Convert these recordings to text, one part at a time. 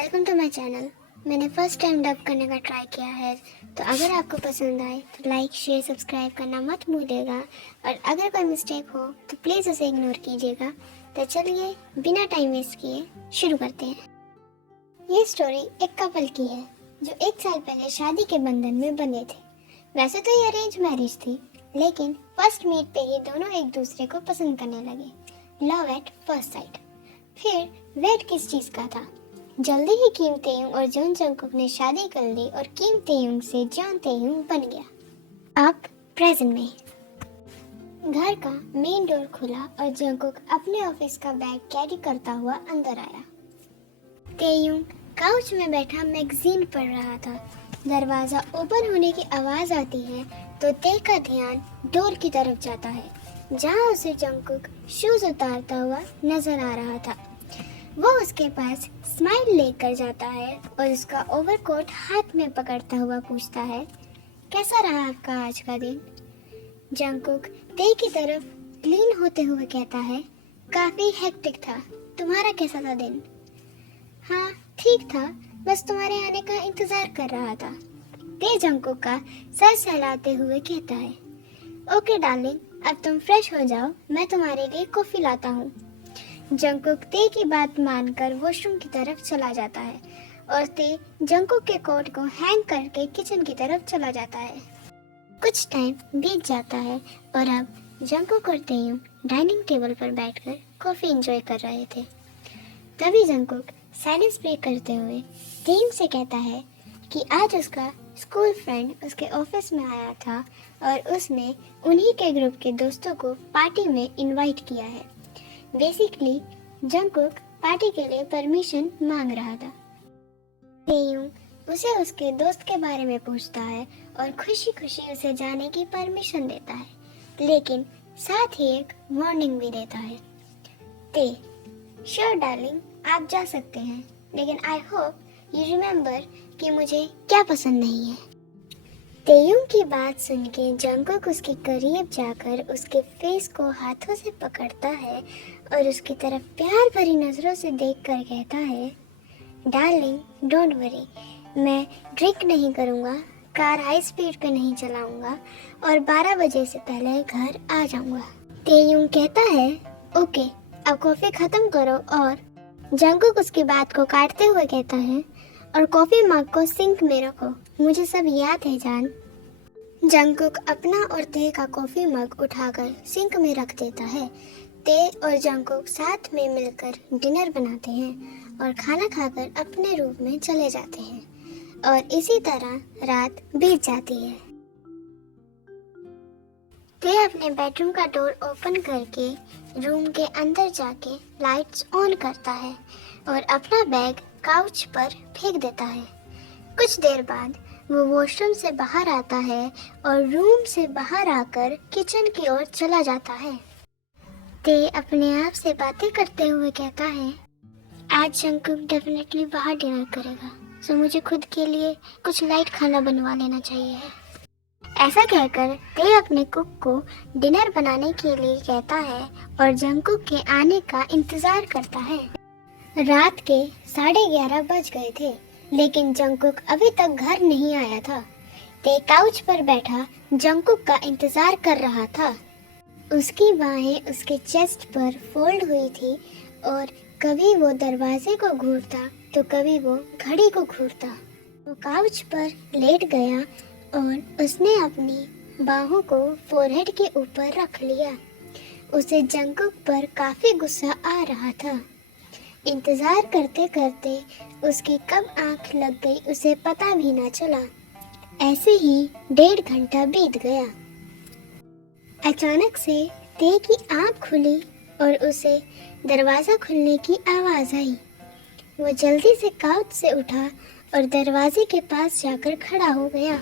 Welcome to my channel. मैंने first time dub करने का ट्राई किया है, तो अगर आपको पसंद आए तो लाइक शेयर सब्सक्राइब करना मत भूलिएगा, और अगर कोई मिस्टेक हो तो प्लीज़ उसे इग्नोर कीजिएगा। तो चलिए बिना टाइम वेस्ट किए शुरू करते हैं। ये स्टोरी एक कपल की है जो 1 साल पहले शादी के बंधन में बंधे थे। वैसे तो ये अरेंज मैरिज थी, लेकिन फर्स्ट मीट पे ही दोनों एक दूसरे को पसंद करने लगे। Love at first sight. फिर वेट किस चीज़ का था? जल्दी ही किम तेयुंग और जॉन जंगकुक ने शादी कर ली और किम तेयुंग से जॉन तेयुंग बन गया। अब प्रेजेंट में घर का मेन डोर खुला और जंगकुक अपने ऑफिस का बैग कैरी करता हुआ अंदर आया। तेयुंग काउच में बैठा मैगजीन पढ़ रहा था। दरवाजा ओपन होने की आवाज आती है तो ते का ध्यान डोर की तरफ जाता है, जहां उसे जंगकुक शूज उतारता हुआ नजर आ रहा था। वो उसके पास स्माइल लेकर जाता है और उसका ओवरकोट हाथ में पकड़ता हुआ पूछता है, कैसा रहा आपका आज का दिन? जंगकुक ते की तरफ क्लीन होते हुए कहता है, काफी हेक्टिक था। तुम्हारा कैसा था दिन? हाँ ठीक था, बस तुम्हारे आने का इंतजार कर रहा था। ते जंगकुक का सर सहलाते हुए कहता है, ओके डार्लिंग, अब तुम फ्रेश हो जाओ, मैं तुम्हारे लिए कॉफी लाता हूँ। जंगकुक ते की बात मानकर वॉशरूम की तरफ चला जाता है और ते जंगकुक के कोट को हैंग करके किचन की तरफ चला जाता है। कुछ टाइम बीत जाता है और अब जंगकुक और तेयुंग डाइनिंग टेबल पर बैठकर कॉफी एंजॉय कर रहे थे। तभी जंगकुक साइलेंस ब्रेक करते हुए तेयुंग से कहता है कि आज उसका स्कूल फ्रेंड उसके ऑफिस में आया था और उसने उन्हीं के ग्रुप के दोस्तों को पार्टी में इनवाइट किया है। बेसिकली जंगकुक पार्टी के लिए परमिशन मांग रहा था। तेयुंग उसे उसके दोस्त के बारे में पूछता है और खुशी खुशी उसे जाने की परमिशन देता है, लेकिन साथ ही एक वार्निंग भी देता है। ते, श्योर डार्लिंग, आप जा सकते हैं, लेकिन आई होप यू रिमेम्बर कि मुझे क्या पसंद नहीं है। तेयुंग की बात सुन के जंगकुक उसके करीब जाकर उसके फेस को हाथों से पकड़ता है और उसकी तरफ प्यार भरी नजरों से देखकर कहता है, डार्लिंग डोंट वरी, मैं ड्रिंक नहीं करूँगा, कार हाई स्पीड पे नहीं चलाऊंगा और 12 बजे से पहले घर आ जाऊंगा। तेयुंग कहता है, ओके अब कॉफी खत्म करो। और जंगकुक उसकी बात को काटते हुए कहता है, और कॉफी मग को सिंक में रखो, मुझे सब याद है जान। जंगकुक अपना और ते का कॉफी मग उठाकर सिंक में रख देता है। ते और जंगकुक साथ में मिलकर डिनर बनाते हैं और खाना खाकर अपने रूम में चले जाते हैं और इसी तरह रात बीत जाती है। ते अपने बेडरूम का डोर ओपन करके रूम के अंदर जाके लाइट्स ऑन करता है और अपना बैग काउच पर फेंक देता है। कुछ देर बाद वो वॉशरूम से बाहर आता है और रूम से बाहर आकर किचन की ओर चला जाता है। ते अपने आप से बातें करते हुए कहता है, आज जंगकुक डेफिनेटली बाहर डिनर करेगा, सो मुझे खुद के लिए कुछ लाइट खाना बनवा लेना चाहिए। ऐसा कहकर ते अपने कुक को डिनर बनाने के लिए कहता है और जंगकुक के आने का इंतजार करता है। रात के 11:30 बज गए थे, लेकिन जंगकुक अभी तक घर नहीं आया था। ते काउच पर बैठा जंगकुक का इंतजार कर रहा था। उसकी बाहें उसके चेस्ट पर फोल्ड हुई थी और कभी वो दरवाजे को घूरता तो कभी वो घड़ी को घूरता। वो काउच पर लेट गया और उसने अपनी बाहों को फोरहेड के ऊपर रख लिया। उसे जंगकुक पर काफी गुस्सा आ रहा था। इंतजार करते करते उसकी कब आंख लग गई उसे पता भी ना चला। ऐसे ही 1.5 घंटा बीत गया। अचानक से ते की आंख खुली और उसे दरवाजा खुलने की आवाज आई। वो जल्दी से काउच से उठा और दरवाजे के पास जाकर खड़ा हो गया।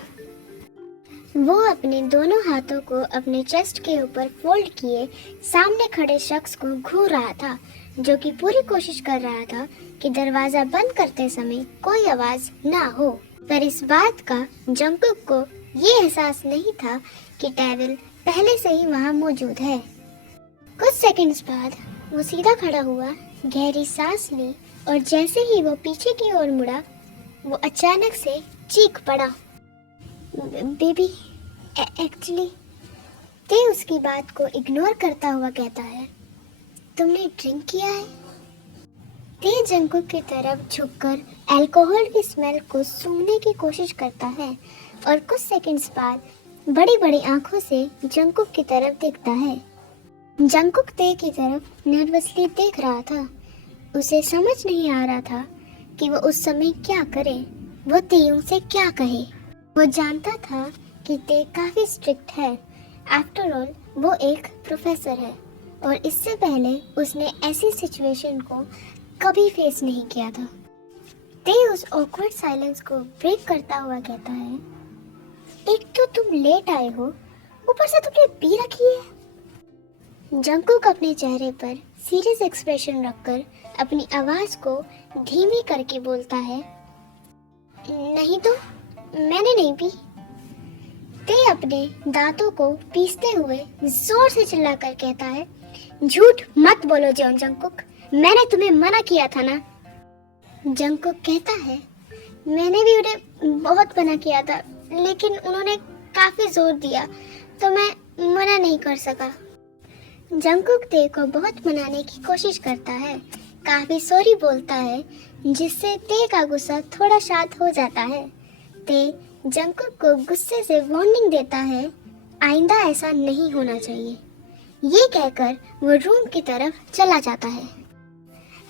वो अपने दोनों हाथों को अपने चेस्ट के ऊपर फोल्ड किए सामने खड़े शख्स को घूर रहा था, जो कि पूरी कोशिश कर रहा था कि दरवाजा बंद करते समय कोई आवाज ना हो। पर इस बात का जंगकुक को ये एहसास नहीं था कि डेविल पहले से ही वहाँ मौजूद है। कुछ सेकंड्स बाद वो सीधा खड़ा हुआ, गहरी सांस ली और जैसे ही वो पीछे की ओर मुड़ा, वो अचानक से चीख पड़ा, बेबी एक्चुअली। ते उसकी बात को इग्नोर करता हुआ कहता है, तुमने ड्रिंक किया है? ते जंगकुक की तरफ झुककर अल्कोहल की स्मेल को सूंघने की कोशिश करता है और कुछ सेकंड्स बाद बड़ी बड़ी आंखों से जंगकुक की तरफ देखता है। जंगकुक ते की तरफ नर्वसली देख रहा था। उसे समझ नहीं आ रहा था कि वो उस समय क्या करे, वो तेयुंग से क्या कहे। वो जानता था कि ते काफी स्ट्रिक्ट है। आफ्टर ऑल वो एक प्रोफेसर है और इससे पहले उसने ऐसी सिचुएशन को कभी फेस नहीं किया था। ते उस ऑकवर्ड साइलेंस को ब्रेक करता हुआ कहता है, एक तो तुम लेट आए हो, ऊपर से तुमने पी रखी है। जंगकुक अपने चेहरे पर सीरियस एक्सप्रेशन रखकर अपनी आवाज को धीमी करके बोलता है, नहीं तो मैंने नहीं पी। ते अपने दांतों को पीसते हुए जोर से चिल्लाकर कहता है, झूठ मत बोलो जंगकुक, मैंने तुम्हें मना किया था ना। जंगकुक कहता है, मैंने भी उन्हें बहुत मना किया था, लेकिन उन्होंने काफी जोर दिया तो मैं मना नहीं कर सका। जंगकुक ते को बहुत मनाने की कोशिश करता है, काफी सॉरी बोलता है, जिससे ते का गुस्सा थोड़ा शांत हो जाता है। ते जंगकुक को गुस्से से वार्निंग देता है, आइंदा ऐसा नहीं होना चाहिए। ये कहकर वो रूम की तरफ चला जाता है।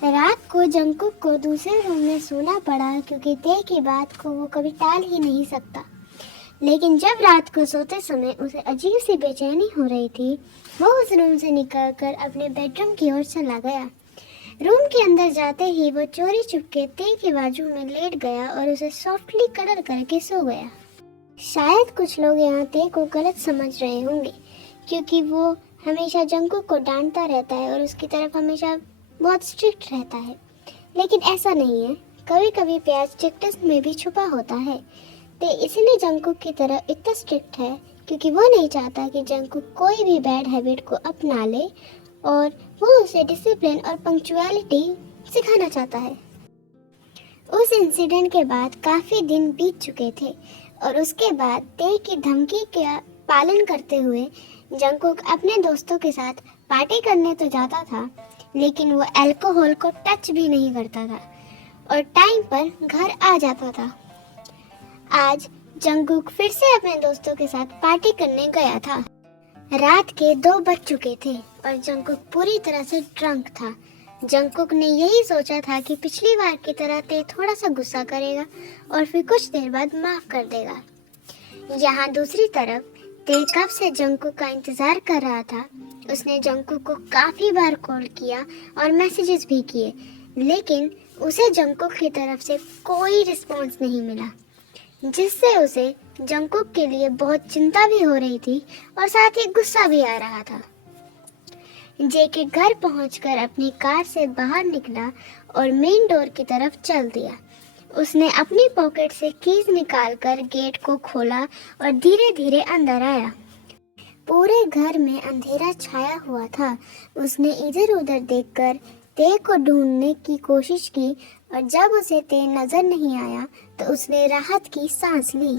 रात को जंगकुक को दूसरे रूम में सोना पड़ा क्योंकि ते की बात को वो कभी टाल ही नहीं सकता। लेकिन जब रात को सोते समय उसे अजीब सी बेचैनी हो रही थी, वो उस रूम से निकलकर अपने बेडरूम की ओर चला गया। रूम के अंदर जाते ही वो चोरी चुपके ते के बाजू में लेट गया और उसे सॉफ्टली कडल करके सो गया। शायद कुछ लोग यहाँ ते को गलत समझ रहे होंगे, क्योंकि वो हमेशा जंगकुक को डांटता रहता है और उसकी तरफ हमेशा बहुत स्ट्रिक्ट रहता है, लेकिन ऐसा नहीं है। कभी कभी प्यार स्ट्रिक्टनेस में भी छुपा होता है। ते इसलिए जंगकुक की तरह इतना स्ट्रिक्ट है क्योंकि वो नहीं चाहता कि जंगकुक कोई भी बैड हैबिट को अपना ले और वो उसे डिसिप्लिन और पंक्चुअलिटी सिखाना चाहता है। उस इंसिडेंट के बाद काफी दिन बीत चुके थे और उसके बाद ते की धमकी का पालन करते हुए जंगकुक अपने दोस्तों के साथ पार्टी करने तो जाता था, लेकिन वो अल्कोहल को टच भी नहीं करता था और टाइम पर घर आ जाता था। आज जंगकुक फिर से अपने दोस्तों के साथ पार्टी करने गया था। रात के 2 बज चुके थे और जंगकुक पूरी तरह से ड्रंक था। जंगकुक ने यही सोचा था कि पिछली बार की तरह ते थोड़ा सा गुस्सा करेगा और फिर कुछ देर बाद माफ कर देगा। यहाँ दूसरी तरफ ते कब से जंगकुक का इंतजार कर रहा था। उसने जंगकुक को काफी बार कॉल किया और मैसेजेस भी किए, लेकिन उसे जंगकुक की तरफ से कोई रिस्पॉन्स नहीं मिला, जिससे उसे जंगकुक के लिए बहुत चिंता भी हो रही थी और साथ ही गुस्सा भी आ रहा था। जेके घर पहुंचकर अपनी कार से बाहर निकला और मेन डोर की तरफ चल दिया। उसने अपनी पॉकेट से कीज निकालकर गेट को खोला और धीरे धीरे अंदर आया। पूरे घर में अंधेरा छाया हुआ था। उसने इधर उधर देखकर ते को ढूंढने की कोशिश की और जब उसे ते नजर नहीं आया तो उसने राहत की सांस ली।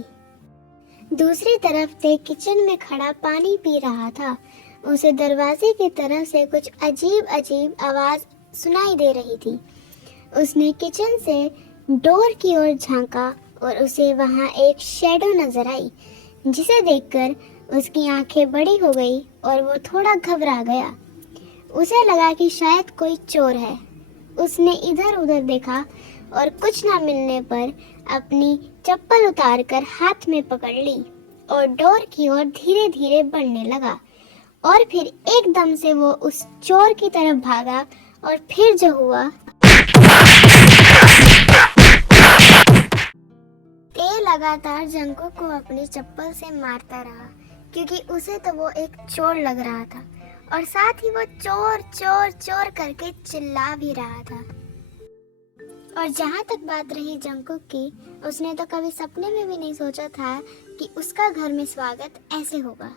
दूसरी तरफ ते किचन में खड़ा पानी पी रहा था। उसे दरवाजे की तरफ से कुछ अजीब अजीब आवाज सुनाई दे रही थी। उसने किचन से डोर की ओर झांका और उसे वहां एक शैडो नजर आई, जिसे देखकर उसकी आंखें बड़ी हो गई और वो थोड़ा घबरा गया। उसे लगा कि शायद कोई चोर है। उसने इधर उधर देखा और कुछ ना मिलने पर अपनी चप्पल उतारकर हाथ में पकड़ ली और डोर की ओर धीरे धीरे बढ़ने लगा। और फिर एकदम से वो उस चोर की तरफ भागा और फिर जो हुआ, ते लगातार जंगकुक को अपनी चप्पल से मारता रहा क्योंकि उसे तो वो एक चोर लग रहा था और साथ ही वो चोर चोर चोर करके चिल्ला भी रहा था। और जहाँ तक बात रही जंगकुक की, उसने तो कभी सपने में भी नहीं सोचा था कि उसका घर में स्वागत ऐसे होगा।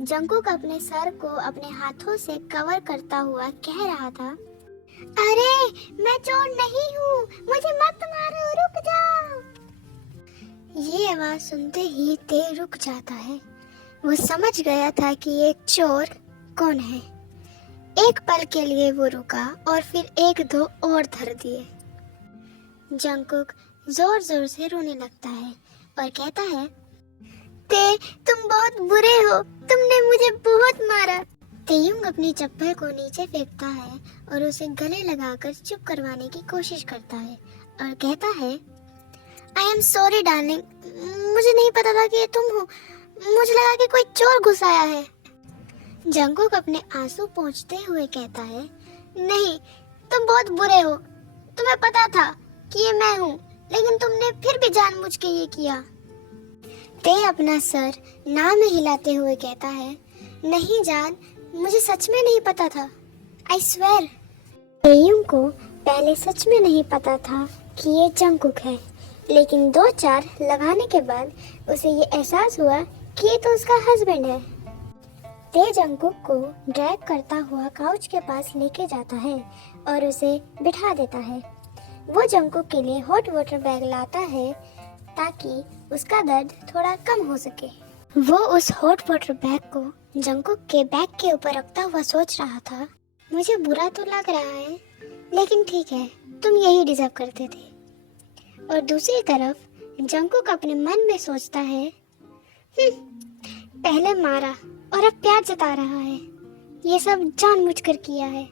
जंगकुक अपने सर को अपने हाथों से कवर करता हुआ कह रहा था, अरे मैं चोर नहीं हूँ, मुझे मत मारो, रुक जाओ। ये आवाज सुनते ही ते रुक जाता है। वो समझ गया था कि ये चोर कौन है। एक पल के लिए वो रुका और फिर एक दो और धर दिए। जंगकुक जोर जोर से रोने लगता है और कहता है, ते तुम बहुत बुरे हो, तुमने मुझे बहुत मारा। तेयुंग अपनी चप्पल को नीचे फेंकता है और उसे गले लगाकर चुप करवाने की कोशिश करता है और कहता है, आई एम सॉरी डार्लिंग, मुझे नहीं पता था कि ये तुम हो, मुझे लगा कि कोई चोर घुस आया है। जंगकुक अपने आंसू पोंछते हुए कहता है, नहीं, तुम बहुत बुरे हो, तुम्हें पता था कि ये मैं हूँ, लेकिन तुमने फिर भी जानबूझ के ये किया। ते अपना सर ना में हिलाते हुए कहता है, नहीं जान, मुझे सच में नहीं पता था, आई स्वेयर। तेयुंग को पहले सच में नहीं पता था कि ये जंगकुक है, लेकिन 2-4 लगाने के बाद उसे ये एहसास हुआ कि ये तो उसका हस्बैंड है। ते जंगकुक को ड्रैग करता हुआ काउच के पास लेके जाता है और उसे बिठा देता है। वो जंगकुक के लिए हॉट वाटर बैग लाता है ताकि उसका दर्द थोड़ा कम हो सके। वो उस हॉट वाटर बैग को जंगकुक के बैग के ऊपर रखता हुआ सोच रहा था, मुझे बुरा तो लग रहा है, लेकिन ठीक है, तुम यही डिजर्व करते थे। और दूसरी तरफ जंगकुक अपने मन में सोचता है, पहले मारा और अब प्यार जता रहा है, ये सब जानबूझकर किया है,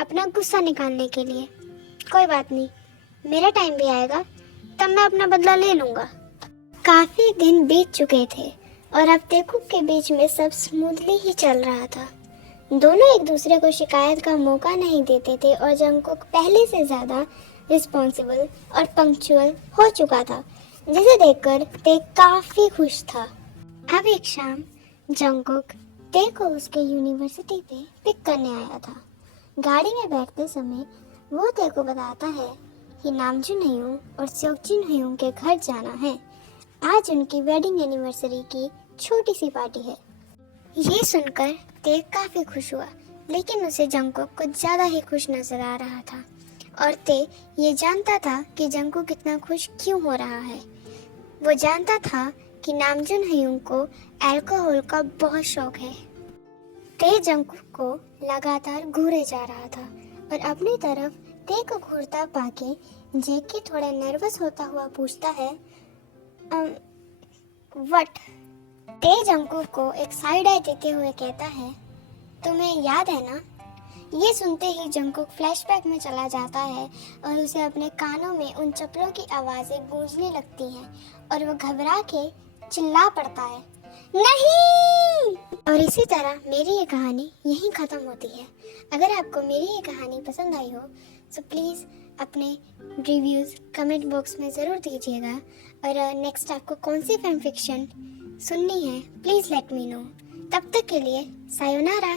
अपना गुस्सा निकालने के लिए। कोई बात नहीं, मेरा टाइम भी आएगा, तब मैं अपना बदला ले लूंगा। काफी दिन बीत चुके थे और अब तेकुक के बीच में सब स्मूथली ही चल रहा था। दोनों एक दूसरे को शिकायत का मौका नहीं देते थे और जंगकुक पहले से ज्यादा रिस्पॉन्सिबल और पंक्चुअल हो चुका था, जिसे देखकर ते काफी खुश था। अब एक शाम जंगकुक ते को उसके यूनिवर्सिटी पे पिक करने आया था। गाड़ी में बैठते समय वो ते को बताता है कि नामजुन हयूं और सेokjin हयूं के घर जाना है। आज उनकी वेडिंग एनिवर्सरी की छोटी सी पार्टी है। ये सुनकर ते काफी खुश हुआ, लेकिन उसे जंगकुक कुछ ज्यादा ही खुश नजर आ रहा था और ते ये जानता था कि जंगकुक इतना खुश क्यों हो रहा है। वो जानता था कि नामजुन हयूं को अल्कोहल का बहुत शौक है। ते जंगकुक को लगातार घूरे जा रहा था और अपनी तरफ ते को घूरता पाके जेके थोड़ा नर्वस होता हुआ पूछता है, व्हाट? ते जंगकुक को एक साइड आई देते हुए कहता है, तुम्हें याद है ना? ये सुनते ही जंगकुक फ्लैशबैक में चला जाता है और उसे अपने कानों में उन चप्पलों की आवाजें गूंजने लगती हैं और वो घबरा के चिल्ला पड़ता है, नहीं। और इसी तरह मेरी ये कहानी यहीं ख़त्म होती है। अगर आपको मेरी ये कहानी पसंद आई हो तो प्लीज़ अपने रिव्यूज़ कमेंट बॉक्स में ज़रूर दीजिएगा और नेक्स्ट आपको कौन सी फैन फिक्शन सुननी है प्लीज़ लेट मी नो। तब तक के लिए सायोनारा।